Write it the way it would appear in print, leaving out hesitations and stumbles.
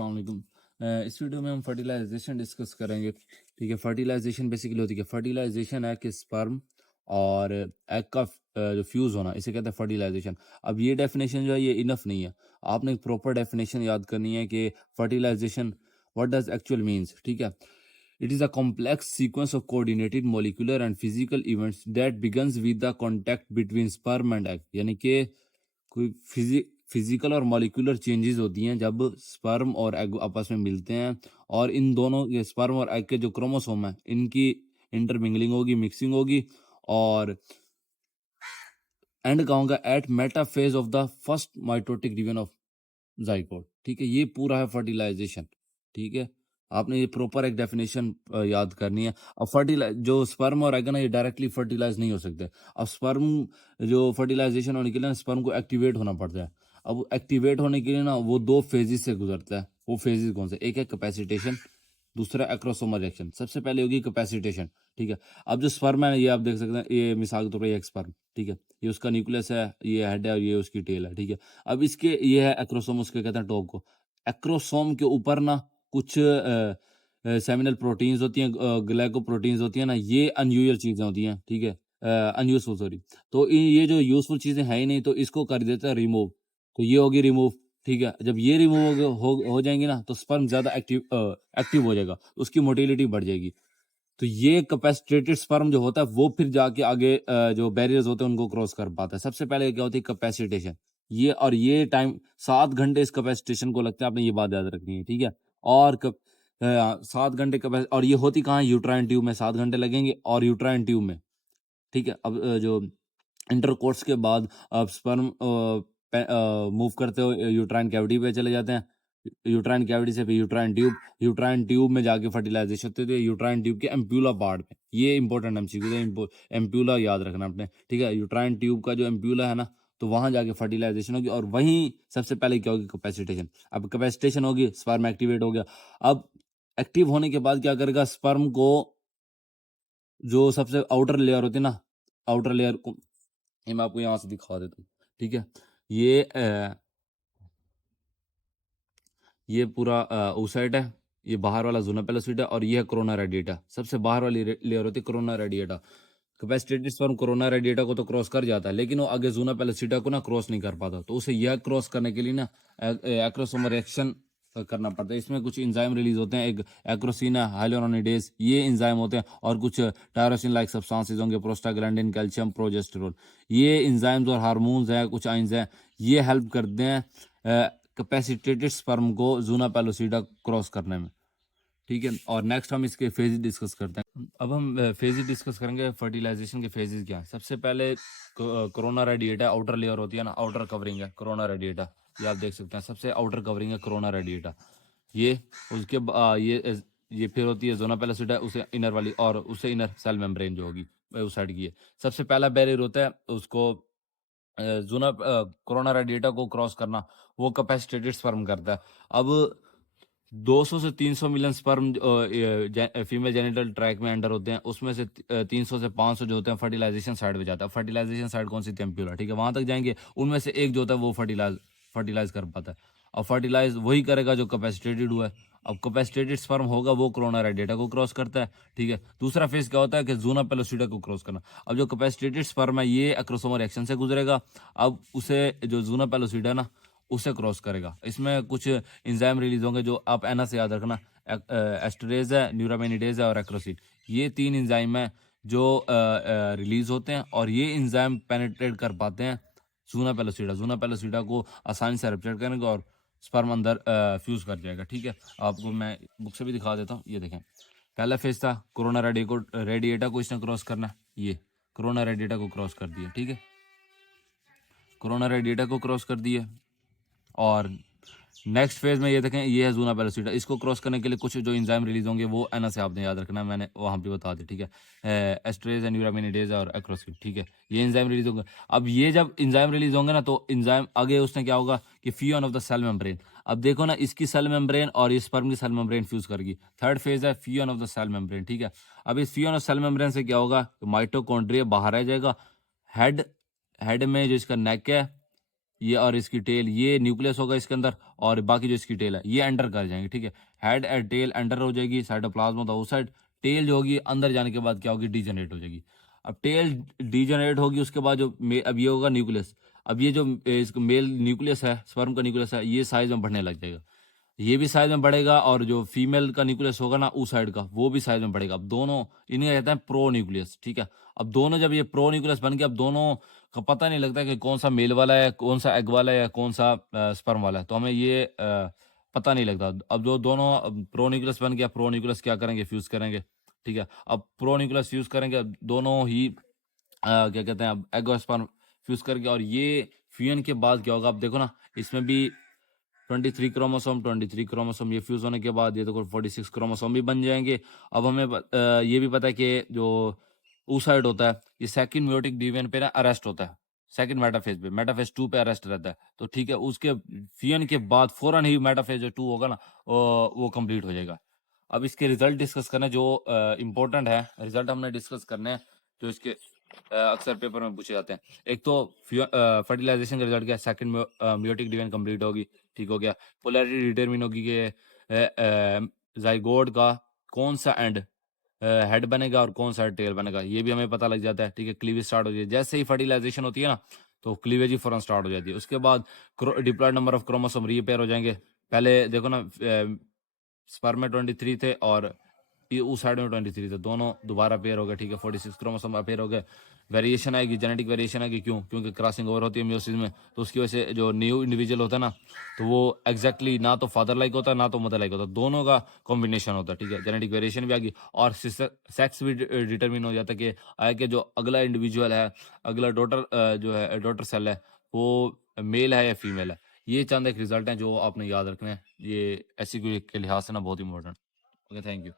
अस्सलाम वालेकुम। इस वीडियो में हम फर्टिलाइजेशन डिस्कस करेंगे। ठीक है, फर्टिलाइजेशन बेसिकली होती है, फर्टिलाइजेशन है कि स्पर्म और एग का जो फ्यूज़ होना, इसे कहते हैं फर्टिलाइजेशन। अब ये डेफिनेशन जो है ये इनफ नहीं है, आपने एक प्रॉपर डेफिनेशन याद करनी है कि fertilization what does actual means. ठीक है, it is a complex sequence of coordinated molecular and physical events that begins with the contact between sperm and egg. यानी कि कोई फिजिकल और मॉलिक्यूलर चेंजेस होती हैं जब स्पर्म और एग आपस में मिलते हैं, और इन दोनों के स्पर्म और एग के जो क्रोमोसोम है इनकी इंटरमिंगलिंग होगी, मिक्सिंग होगी, और एंड कहूँगा at metaphase of the first mitotic division of zygote. ठीक है, ये पूरा है फर्टिलाइजेशन। ठीक है, आपने ये प्रॉपर एक डेफिनेशन याद करनी है। अब फर्टिलाइज जो स्पर्म और एग है ना, ये डायरेक्टली फर्टिलाइज नहीं हो सकते। अब स्पर्म जो फर्टिलाइजेशन होने के लिए ना, स्पर्म को एक्टिवेट होना पड़ता है। अब एक्टिवेट होने के लिए ना वो दो फेजेस से गुजरता है। वो फेजेस कौन से? एक है कैपेसिटेशन, दूसरा एक्रोसोमल रिएक्शन। सबसे पहले होगी कैपेसिटेशन। ठीक है, अब जो स्पर्म है ये आप देख सकते हैं, ये मिसाल के तौर पर एक स्पर्म। ठीक है, ये उसका न्यूक्लियस है, ये हेड है और ये उसकी टेल है। ठीक है, अब इसके ये है एक्रोसोम, उसके कहते हैं टॉप को। एक्रोसोम के ऊपर ना कुछ सेमिनल प्रोटीन्स होती हैं, ग्लाइकोप्रोटीन्स होती हैं ना, ये अनयूजुअल चीजें होती हैं। ठीक है, अनयूजफुल सॉरी। तो ये जो यूजफुल चीजें हैं ही नहीं, तो इसको कर देता है रिमूव। तो ये होगी रिमूव। ठीक है, जब ये रिमूव हो जाएंगी ना, तो स्पर्म ज्यादा एक्टिव हो जाएगा, उसकी मोटिलिटी बढ़ जाएगी। तो ये कैपेसिटेटेड स्पर्म जो होता है वो फिर जाके आगे जो बैरियर्स होते हैं उनको क्रॉस कर पाता है। सबसे पहले क्या होती है? कैपेसिटेशन। ये टाइम 7 घंटे इस कैपेसिटेशन को लगता है, आपने ये बात याद रखनी है। ठीक है, और 7 घंटे और ये होती कहाँ है? यूट्राइन ट्यूब में 7 घंटे लगेंगे, और यूट्राइन ट्यूब में। ठीक है, अब जो इंटरकोर्स के बाद अब स्पर्म मूव करते हुए यूट्राइन कैविटी पे चले जाते हैं। यूट्राइन कैविटी से फिर यूट्राइन ट्यूब में जाके फर्टिलाइजेशन होते थे, यूट्राइन ट्यूब के एम्प्यूला पार्ट में। ये इंपॉर्टेंट एमसीक्यू है, एम्प्यूला याद रखना आपने। ठीक है, यूट्राइन ट्यूब का जो एम्प्यूला है ना, तो वहां जाके फर्टिलाइजेशन होगी, और वहीं सबसे पहले क्या होगी? कैपेसिटेशन। अब कैपेसिटेशन होगी, स्पर्म एक्टिवेट हो गया। अब एक्टिव होने के बाद क्या करेगा? स्पर्म को जो सबसे आउटर लेयर होती है ना, आउटर लेयर को ये मैं आपको यहाँ से दिखा देता हूँ। ठीक है, ये ये पूरा ओसाइट है, ये बाहर वाला ज़ोना पेलोसिटा, और ये है कोरोना रेडिएटा। सबसे बाहर वाली लेयर होती है corona radiata. Capacitated sperm corona radiata को तो क्रॉस कर जाता है, लेकिन वो आगे ज़ोना पेलोसिटा को ना क्रॉस नहीं कर पाता। तो उसे यह क्रॉस करने के लिए ना एक्रोसोमल रिएक्शन करना पड़ता है। इसमें कुछ एंजाइम रिलीज होते हैं, एक एक्रोसिन है, हाइलुरोनिडेज, ये एंजाइम होते हैं, और कुछ टायरोसिन लाइक सब्सटेंसेस होंगे, प्रोस्टाग्लैंडिन, कैल्शियम, प्रोजेस्टेरोन। ये एंजाइम्स और हार्मोन्स हैं, कुछ आइंस हैं, ये हेल्प करते हैं कैपेसिटेटेड स्पर्म को ज़ूना पेलोसिडा क्रॉस करने में। ठीक है, और नेक्स्ट हम इसके फेजेस डिस्कस करते हैं। अब हम फेजेस डिस्कस करेंगे, फर्टिलाइजेशन के फेजेस क्या हैं। सबसे पहले कोरोना रेडिएटा, आउटर लेयर होती है ना, आउटर कवरिंग है कोरोना रेडिएटा। ये आप देख सकते हैं, सबसे आउटर कवरिंग है कोरोना रेडिएटा। ये उसके ये फिर होती है ज़ोना पेलोसिडा, उसे इनर वाली, और उससे इनर सेल मेम्ब्रेन जो होगी उस साइड की है। सबसे पहला बैरियर होता है उसको कोरोना रेडिएटा को क्रॉस करना, वो कैपेसिटेटेड स्पर्म करता है। अब 200 से 300 million sperm female genital track में एंटर होते हैं, उसमें से 300 से 500 जो होते हैं फर्टिलाइजेशन साइड पे जाता है। फर्टिलाइजेशन साइड कौन सी? टेम्प्यूला। ठीक है, वहां तक जाएंगे, उनमें से एक जो होता है वो फर्टिलाइज कर पाता है। अब फर्टिलाइज वही करेगा जो कैपेसिटेटेड हुआ है। अब कैपेसिटेटेड स्पर्म होगा वो कोरोना रेडिएटा को क्रॉस करता है। ठीक है, दूसरा फेज क्या होता है कि ज़ूना पेलोसिडा को क्रॉस करना। अब जो कैपेसिटेटेड स्पर्म है ये एक्रोसोमल रिएक्शन से गुजरेगा, अब उसे जो ज़ूना पेलोसिडा ना उसे क्रॉस करेगा। इसमें कुछ एंजाइम रिलीज होंगे जो आप एना से याद रखना, एस्टरेज है, न्यूरामिनिडेज है, और एक्रोसिन। ये 3 एंजाइम है जो रिलीज होते हैं, और ये एंजाइम पेनिट्रेट कर पाते हैं ज़ूना पेलोसिडा को आसानी से रेप्टेट करेंगे, और स्पर्म अंदर फ्यूज कर जाएगा। ठीक है, आपको मैं बुक से भी दिखा देता हूँ। ये देखें, पहला फेज था कोरोना रेडिएटा को इसने क्रॉस करना, ये कोरोना रेडिएटा को क्रॉस कर दिया। ठीक है, कोरोना रेडिएटा को क्रॉस कर दिया, और नेक्स्ट फेज में ये देखें, ये है ज़ूना पेलोसिडा। इसको क्रॉस करने के लिए कुछ जो एंजाइम रिलीज होंगे वो एना से आपने याद रखना है, मैंने वहाँ पे बता दिया। ठीक है, एस्ट्रेज, न्यूरामिनिडेज और एक्रोसिन। ठीक है, ये एंजाइम रिलीज होंगे। अब ये जब एंजाइम रिलीज होंगे ना, तो एंजाइम आगे उसने क्या होगा कि fusion of the cell membrane. अब देखो ना, इसकी सेल मेम्ब्रेन और इस स्पर्म की सेल मेम्ब्रेन फ्यूज करेगी। थर्ड फेज है fusion of the cell membrane. ठीक है, अब इस फ्यूजन ऑफ सेल मेम्ब्रेन से क्या होगा? माइटोकॉन्ड्रिया बाहर आ जाएगा। हेड हेड में जो इसका नेक है, ये और इसकी टेल, ये न्यूक्लियस होगा इसके अंदर, और बाकी जो इसकी टेल है ये एंटर कर जाएंगे, ठीक है। हेड एंड टेल एंटर हो जाएगी, साइटोप्लाज्म होता है उस साइड, टेल जो होगी अंदर जाने के बाद क्या होगी, डीजनरेट हो जाएगी। अब टेल डीजनरेट होगी, उसके बाद जो अब ये होगा न्यूक्लियस। अब ये जो इसका मेल न्यूक्लियस है, स्पर्म का न्यूक्लियस है, ये साइज में बढ़ने लग जाएगा, ये भी साइज में बढ़ेगा, और जो फीमेल का न्यूक्लियस होगा ना उस साइड का, वो भी साइज में बढ़ेगा। अब दोनों, इन्हें कहते हैं प्रो न्यूक्लियस, ठीक है। अब दोनों जब ये प्रो न्यूक्लियस बन गया, अब दोनों का पता नहीं लगता कि कौन सा मेल वाला है, कौन सा एग वाला है, या कौन सा स्पर्म वाला है, तो हमें ये पता नहीं लगता। अब जो दोनों प्रो न्यूक्लियस बन गया, प्रो न्यूक्लियस क्या करेंगे, फ्यूज करेंगे, ठीक है। अब प्रो न्यूक्लियस फ्यूज करेंगे, अब दोनों ही क्या कहते हैं, अब एग और स्पर्म फ्यूज करके, और ये फ्यूजन के बाद क्या होगा, अब देखो ना, इसमें भी 23 क्रोमोसोम, ये फ्यूज होने के बाद ये देखो 46 क्रोमोसोम भी बन जाएंगे। अब हमें ये भी पता है कि जो oocyte होता है, ये सेकंड मेयोटिक डिवीजन पे ना अरेस्ट होता है, सेकंड मेटाफेज पे, मेटाफेज 2 पे अरेस्ट रहता है, तो ठीक है। उसके फ्यूजन के बाद फौरन ही मेटाफेज जो 2 होगा ना, वो कंप्लीट हो जाएगा। अब इसके रिजल्ट डिस्कस करना, जो इम्पोर्टेंट है रिजल्ट हमने डिस्कस करने हैं, जो इसके अक्सर पेपर में पूछे जाते हैं। एक तो फर्टिलाइजेशन का रिजल्ट क्या है, सेकंड मेयोटिक डिवीजन कंप्लीट होगी, ठीक हो गया। पोलैरिटी डिटरमिन होगी कि जाइगोट का कौन सा एंड हेड बनेगा और कौन सा टेल बनेगा, ये भी हमें पता लग जाता है, ठीक है। क्लीवेज स्टार्ट हो जाती है, जैसे ही फर्टिलाइजेशन होती है ना, तो क्लीवेज ही फौरन स्टार्ट हो जाती है। उसके बाद diploid number of chromosome repair हो जाएंगे। पहले देखो ना, स्पर्म में 23 थे, और ये उस साइड में 23 थे, दोनों दोबारा पेयर हो गए, ठीक है। 46 क्रोमोसोम पेयर हो गए। वेरिएशन आएगी, जेनेटिक वेरिएशन आएगी, क्यों, क्योंकि क्रॉसिंग ओवर होती है मियोसिस में, तो उसकी वजह से जो न्यू इंडिविजुअल होता है ना, तो वो एग्जैक्टली ना तो फादर लाइक होता है, ना तो मदर लाइक होता है, दोनों का कॉम्बिनेशन होता है, ठीक है। जेनेटिक वेरिएशन भी आ गई, और सेक्स भी डिटरमिन हो जाता है कि आया कि जो अगला इंडिविजुअल है, अगला डॉटर जो है, डॉटर सेल है, वो मेल है या फीमेल है। ये चंद एक रिजल्ट हैं जो आपने याद रखने हैं, ये एस के लिहाज से ना बहुत इंपॉर्टेंट। Okay, thank you.